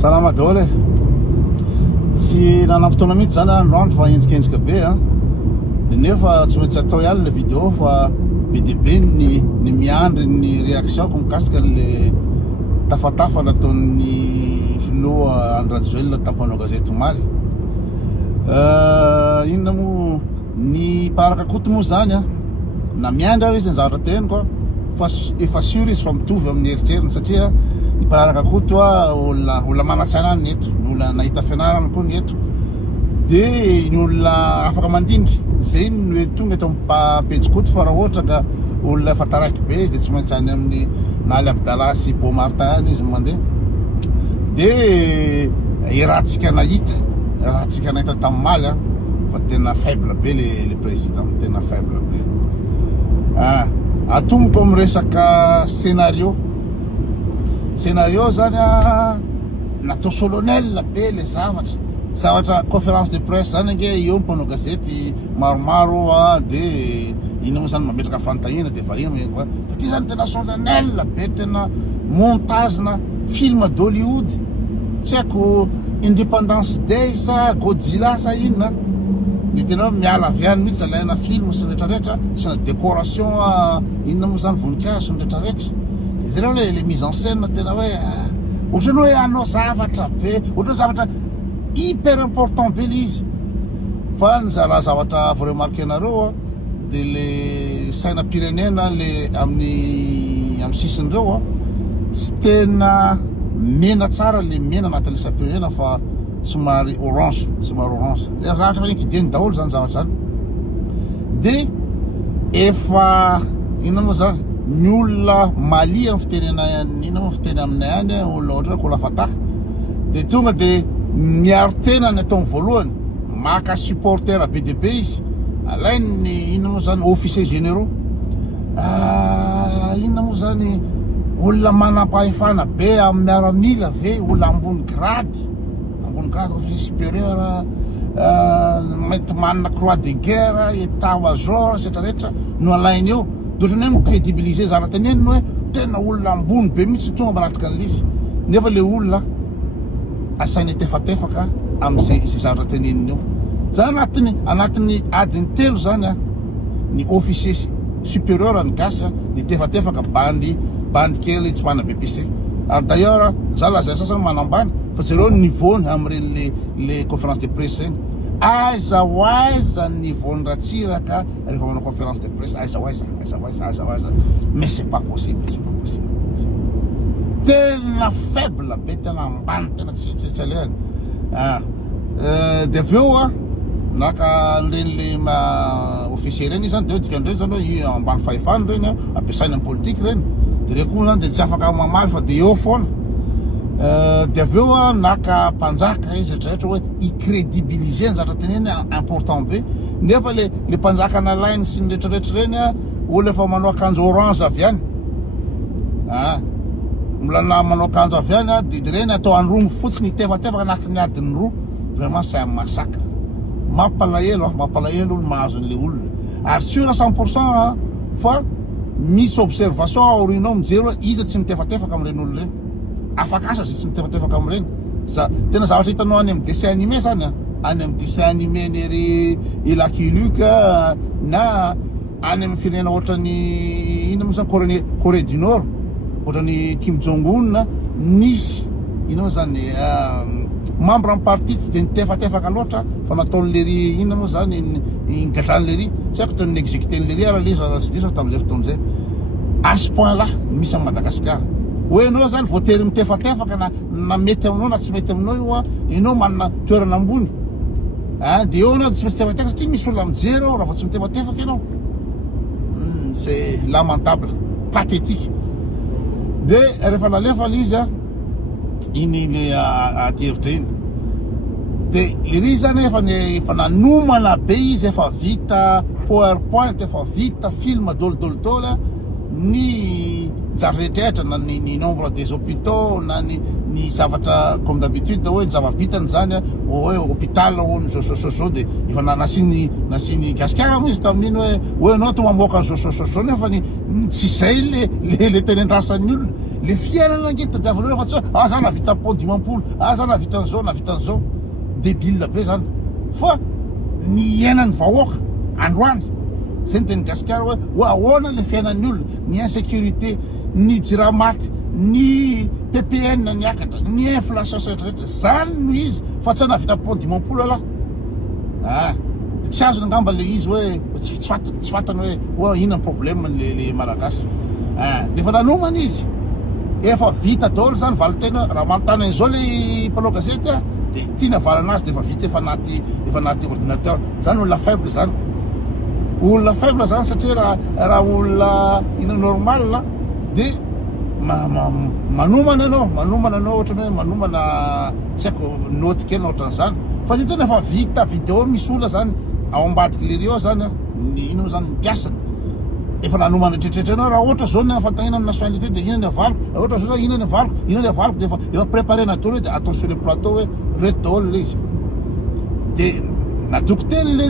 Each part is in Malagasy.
Salama daholo tsy nanam-potoana mihitsy zany androany fa henjikenzika be de nefa tsy maintsy atao ihany le vidéo fa be dia be ny miandry ny réactionko mikasika le tafatafa nataon'ny filoha Andry Rajoelina tampanao gazety Omaly. Inona moa ny mparaka koto moa zany na miandry ary izy ny zavatra teniko fa efa sûr izy fa mitovy amin'ny eritreritany satria ny mparaka koto olona manatsaina ny eto, ny olona nahita fianarana koa ny eto, de ny olona afaka mandiniky zay no hoe tonga eto amin'ny pejy fa raha ohatra ka olona efa taraiky be izy de tsy maintsy any amin'ny Naly Abdallah sy Beau Martin izy mandeha, de rahantsika nahita tamin'ny Maly fa tena faible be le président, tena faible be. Atomiko amin'ny resaka scénario zany natao solennel be le zavatra conférence de presse zany ange eo mpanao gazety maromaro de ino zany mametraka fantahina de varina fa ty zany tena solennel be, tena montage na film d'Hollywood, tsy haiko Independence Day sa Godzilla sa inona, de tena miala avy any mihitsy alaina film sy rehetrarehetra sy na décoration inona moa zany voninkazo ny rehetrarehetra, izy reo le mise en scène tena hoe ohatrany hoe anao zavatra be, ohatrany zavatra hyper important be le izy. Fa ny zavatra vo remarqué nareo de le sainam-pirenena le amin'ny sisiny reo tsy tena mena tsara, le mena anatin'le sainam-pirenena fa somary orange. Zavatra fa itideny daholo zany zavatra zany. De efa inona moa zany ny olona Mali amin'ny fitenena inona moa fiteny aminay any olona ohatra hoe Kolafata de tonga de miaro tena ny ataony voalohany maka supporter be dia be izy, alainy inona moa zany officiers généraux, inona moa zany olona manam-pahefana be amin'ny miaramila ve, olona ambony grade officier supérieur, mety manana croix de guerre, état-major rehetrarehetra no alainy eo, de ohatrany hoe micrédibiliser zavatra teneniny hoe tena olona ambony be mihitsy tonga manatrika an'izy, nefa le olona asainy tefatefaka amin'izay zavatra teneniny eo. Zany anatin'ny adiny telo zany ny officier supérieur ny gasy de tefatefaka bandy kely tsy mana BPC. Ary d'ailleurs za lazay sasany manambany fa zereo niveau-ny amin'ireny le conférence de presse reny, aiza ny niveau-ny ratsiraka rehefa manao conférence de presse, aiza, mais c'est pas possible. Tena faible be, tena ambany, tena tsy alehany. De avy eo naka reny le officier reny zany de dikan'ireny zany hoe ambany fahefany reny ampiasainy amin'ny politique reny, de reo koa zany de tsy afaka mamaly fa de eo foana. De avy eo naka mpanjaka izy rehetrarehetra hoe icrédibiliser ny zavatra teneny important be, nefa le mpanjaka nalainy sy ny rehetrarehetra reny olona efa manao akanjo orange avy any, olona manao akanjo avy any de reny atao andromo fotsiny tefatefaka anatin'ny adiny roa, vraiment c'est un massacre. Mampalahelo ny mahazo an'le olona, ary sûr à 100% fa misy observation aorianao mijery hoe iza tsy mitefatefaka amin'ireny olona reny, afaka asa zay tsy mitefatefaka amin'ireny. Tena zavatra hitanao any amin'ny dessin animé zany any amin'ny dessin animé nery Lucky Luke na any amin'ny firenena ohatrany ino moa zany Corée du Nord, ohatrany Kim Jong-un, nisy ino zany membre en partie tsy de nitefatefaka loatra fa nataon'lery inona moa zany gadran'lery, tsy haiko tony exécuten'lery raha le izy raha tsy diso tamin'izay fotoan'izay. À ce point là misy amin'ny Madagasikara hoe anao zany voatery mitefatefaka na mety aminao na tsy mety aminao io ianao manana toerana ambony, de eo anao tsy maintsy tefatefaka satria misy olona mijery raha vao tsy mitefatefaka ianao. C'est lamentable, pathétique. De rehefa nalefa izy iny le aty hevitra iny de lery zany efa nanomana be izy, efa vita PowerPoint, efa vita film dolo ny zavatra rehetrarehetra, na ny nombre des hôpitaux, na ny ny zavatra comme d'habitude hoe zava-bitany zany hoe hôpital hono zao de efa nasiny gasikara moa izy tamin'iny hoe anao to mamoaka zao nefa tsy zay le teny andrasan'ny olona le fiainana nge tadiavanao fa tsy hoe za navita pont dimampolo za navitan'zao débile be zany fa ny iainan'ny vahoaka androany zay ny teny gasikara hoe ahoana le fiainan'ny olona ny insécurité ny jiramaty ny PPN niakatra ny inflation rehetrarehetra zany no izy fa tsy navita pont dimampolo ala tsy azony angamba le izy hoe tsy fatany hoe inona ny problème le malagasy de fa nanomana izy efa vita daholo zany valitena raha manontany an'izao le mpanao gazety de tiana valanazy de efa vita efa anaty ordinateur zany olona faible zany satria raha olona ina normal de manomana anao ohatrany hoe manomana tsy haiko note kely ohatran'izany fa zy tena efa vita vidéo misy olona zany ao ambadiky le rio zany ino zany mpiasany efa nanomana tretretra anao raha ohatra zao na fantanina amin'ny nationalité de inona ny avaliko raha ohatra zao inona ny avaliko de efa préparé na daholo de atao sur le plateau hoe reto daholo le izy de natoky teny le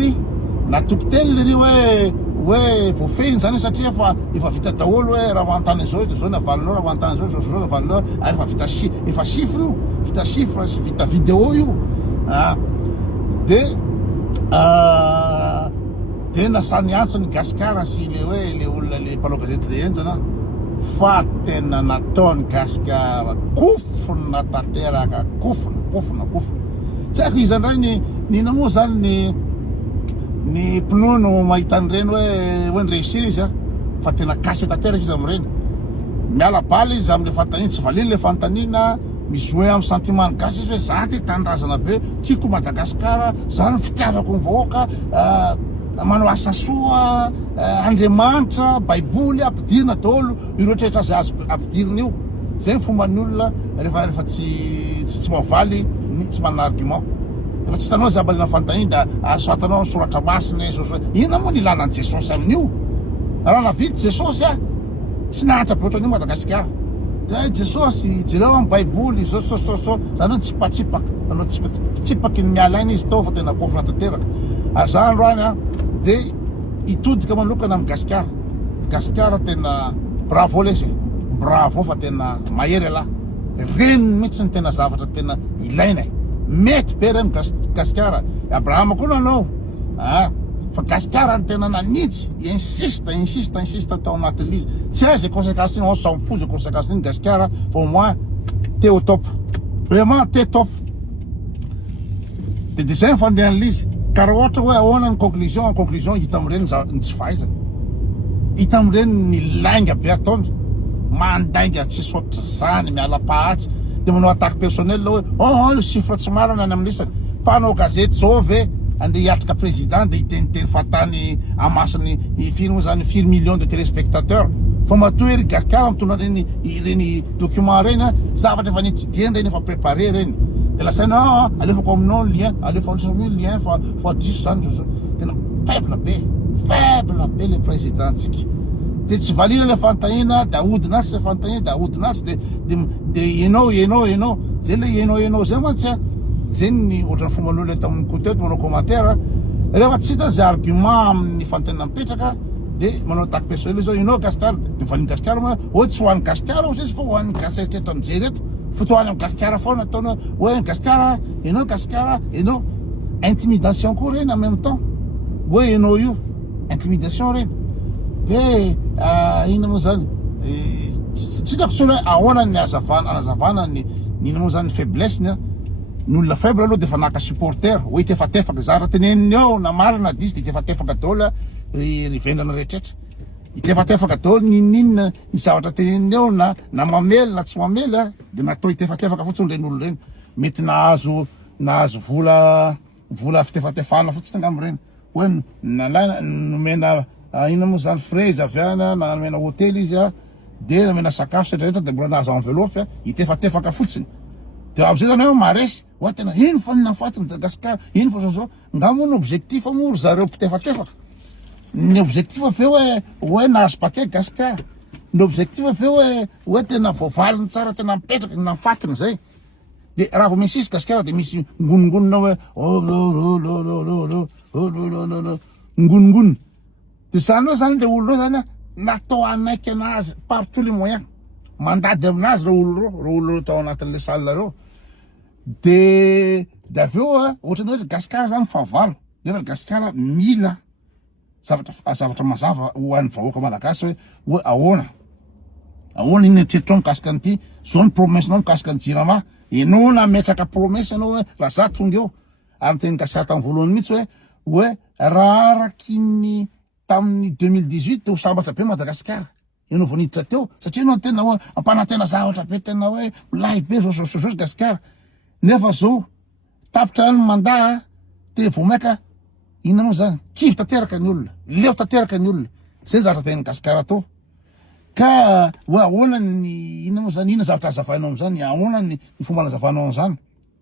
ry hoe voafehiny zany satria efa vita daholo hoe raha manontany zao de zao ny avalinao raha manontany zao ny avalinao ary efa chiffre io vita chiffre sy vita vidéo io de nasany antsony gasikara sy le olona le mpanao gazety le enjana fa tena nataony gasikara kofona tanteraka kofona tsy haiko izy andray nina moa zany ny pinono mahita an'ireny hoe ny réussir izy fa tena kasy tanteraka izy amin'ireny miala baly izy amin'le fantanina tsy valiny le fantanina mizoe amin'ny sentiment gasy izy hoe za ty tanindrazana be tiako Madagasikara za ny fitiavako ny vahoaka manao asa soa Andriamanitra baiboly ampidirina daholo ireo trehetra zay azo ampidirina io zay ny fomban'ny olona rehefa tsy mavaly tsy manana argument efa tsy hitanao zay abalina fantanina da soatanao soratra masina inona moa ny ilana ny Jesosy amin'io raha navidy Jesosy tsy nahantra be ohatran'io Madagasikara Jesosy jereo amin'ny baiboly zao zany hoe tsipatsipaka anao tsipaky ny miala iny izy tao fa tena kofona tanteraka ary za androany de hitodika manokana amin'ny gasikara tena bravo lesy bravo fa tena mahery ala reny mihitsy ny tena zavatra tena ilaina mety be reny gasikara Abrahama koa nanao fa gasikara ny tena nanitsy insiste tao anatin'izy tsy hay zay conséquence iny sampo zay conséquence iny gasikara pour moi te au top vraiment te top de zay fandehan'izy ka raha ohatra hoe ahoana ny conclusion hita amin'ireny ny tsy fahaizana hita amin'ireny ny lainga be ataony mandainga tsy sotra zany miala-pahatsy de manao attaque personnel hoe le chiffre tsy marina any amin'ny lisany mpanao gazety zao ve andeha hiatrika président de hiteniteny fatany amasany firy moa zany 4 millions de téléspectateurs fa matoa ery gasikara mitondra reny document reny zavatra efa nitidien reny efa préparé reny de lasaina alefako aminao lien lien fa diso zany tena faible be le président tsika de tsy valina le fantahina de ahodinazy le fantahina de enao zay le enao zay mantsy zay ny ohatrany fomban'olona eto amin'ny côté manao commentaire rehefa tsy hita zay argument amin'ny fantahina mipetraka de manao attaque personnel zao enao gasikara de valiny gasikara ma hoe tsy hoan'ny gasikara ho izy fa hoan'ny gasetrehtra mijery eto fotoany amin'ny gasikara foana ataona hoe gasikara enao intimidation koa reny en même temps hoe enao io intimidation reny de ina moa zany tsy hitako tsony hoe ahoana ny anazavana ina moa zany faiblesse ny olona faible aloha de fa naka supporter hoe tefatefaka za raha teneniny eo na marina disy de tefatefaka daholo ry vendrana rehetraretra itefatefaka daholo ninina ny zavatra teneniny eo na mamely na tsy mamely de natao itefatefaka fotsiny reny olo reny mety nahazo vola fitefatefana fotsiny angambireny hoe nomena ina moa zany fraise avy any na nomena hôtely izy de nomena sakafo rehetrarehetra de mbola nahazo enveloppe itefatefaka fotsiny de am'izay zany hoe maresy hoe tena ino fa nafatiny Madagasikara ino fa zao ngamo ny objectif moa ry zareo mpitefatefaka ny objectif avy hoe nahazo paquet gasikara ny objectif avy hoe tena voavaliny tsara tena mipetraka nafatiny zay de raha vao misy gasikara de misy ngonongonona hoe ngonongonona de zany hoe zany le olo reo zany natao anaiky anazy par tous les moyens mandady aminazy reo tao anatin'le salle reo de aveo ohatrany hoe gasikara zany fahavalo nefa gasikara mila zavatra mazava ho an'ny vahoaka malagasy hoe ahoana iny eritreritro mikasika an'ity zao ny promesse nao mikasika ny jirama enao nametraka promesse anao hoe raha za tonga eo ary teny gasikara tamin'ny voalohany mihitsy hoe raha araky ny tamin'ny 2018 ho sambatra be Madagasikara enao vao niditra teo satria enao tena hoe ampanantena zavatra be tena hoe milay be zao gasikara nefa zao tapitra ny mandat te vomaika inona moa zany kivy tanteraka ny olona leo tanteraka ny olona zay zavatra teny gasikara to ka hoe ahoana ny inona moa zany inona zavatra azavainao am'zany ahoana ny fomba nazavanao am'zany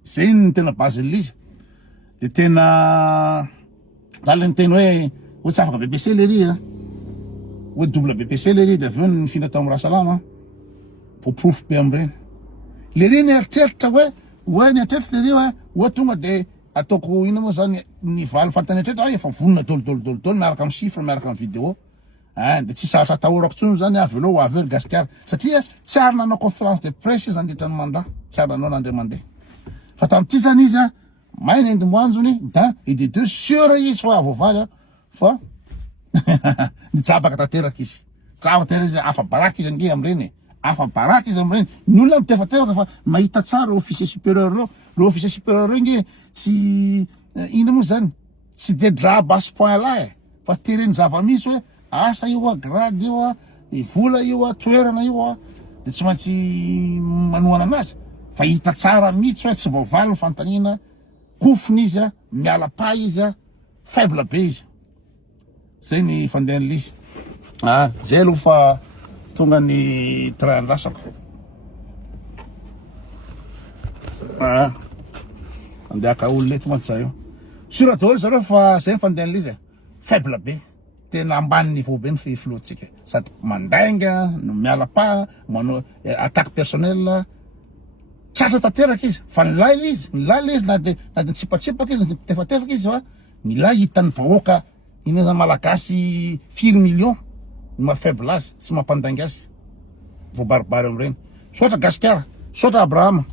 zay ny tena bazin'le izy de tena daliny teny hoe tsy afaka BBC le ry hoe double BBC le ry de aveo ny fina tao amin'ny Rahasalama voaporofo be am'ireny le ry ny eritreritra hoe ny eritreritra le ry hoe tonga de ataoko inona moa zany ny valo fantanetreritra efa vonona dolo miaraka amin'ny chiffre miaraka amin'ny vidéo de tsy saratra atahorako tsony zany avy aloha ho avy eo gasikara satria tsy ary nanao conférence de presse izy andritra ny mandat tsy ary nanao nandre mandeha fa tamin'ity zany izy maina endim-boanjony da et de 2 sûr izy fa avoavaly fa nijabaka tanteraka izy jabaka izy afa-baraka izy ange am'ireny afa-baraka izy am'ireny ny olona mitefatevaka fa mahita tsara officier supérieur reo le officier supérieur reo nge tsy ina moa zany tsy de draba à ce point là fa tereny zava-misy hoe asa io grade io vola io toerana io de tsy maintsy manohana anazy fa hita tsara mihitsy hoe tsy vaovalo ny fantanina kofony izy miala-pa izy faible be izy zay ny fandehan'le izy zay aloha fa tonga ny train rasako andehaka olo leto mantsy zay io sura daholo zareo fa zay ny fandehan'le izy faible be tena ambany niveau be ny filohantsika sady mandainga no miala-pa manao attaque personnel tratra tanteraka izy fa nilay izy na de tsipatsipaka izy na tefatefaka izy fa nilay hitan'ny vahoaka ina zany malagasy firy million ma faible azy sy mampandainga azy voabaribary am'ireny sotra gasikara sotra Abrahama